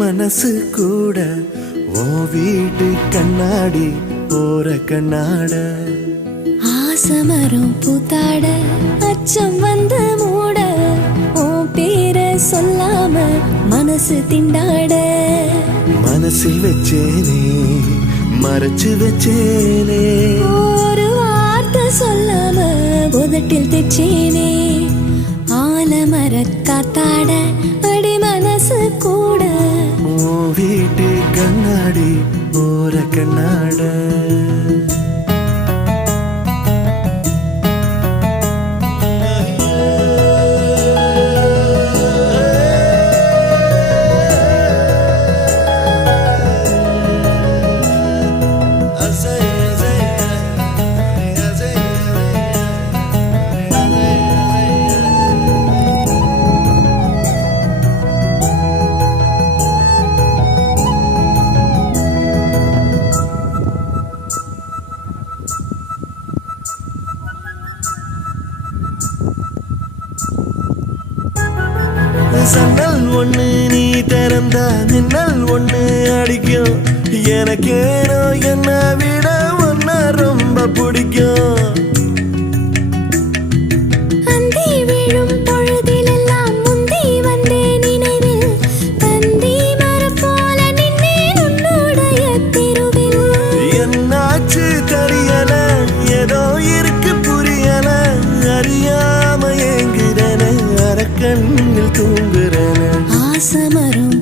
மனசு கூட ஓ வீட்டு கண்ணாடி போற கண்ணாட ஆசமரம் பூத்தாட அச்சம் வந்து மூட ஓ பேர சொல்லாம மனசு திண்டாட மனசில் வச்சேனே மறைச்சு வச்சேனே ஒரு வார்த்தை சொல்லாம உதட்டில் தைச்சேனே ஆலமர காத்தாட அடி மனசு கூட ஓ வீட்டு கண்ணாடி போற கண்ணாட சன்னல் ஒண்ணு நீ திறந்தா மின்னல் ஒண்ணு அடிக்கும் எனக்கேனோ என்ன விட ஒன்ன ரொம்ப பிடிக்கும் அந்தி விழும் பொழுதிலெல்லாம் முந்தி வந்தே நினைவில் தந்தி மரம் போல நின்னேன் உன்னுடைய தெருவில் என்னாச்சு தெரியல ஏதோ இருக்கு புரியல அறியாம ஏங்குறன அரக்கண்ணில் தூங்குறன ஆசமரம்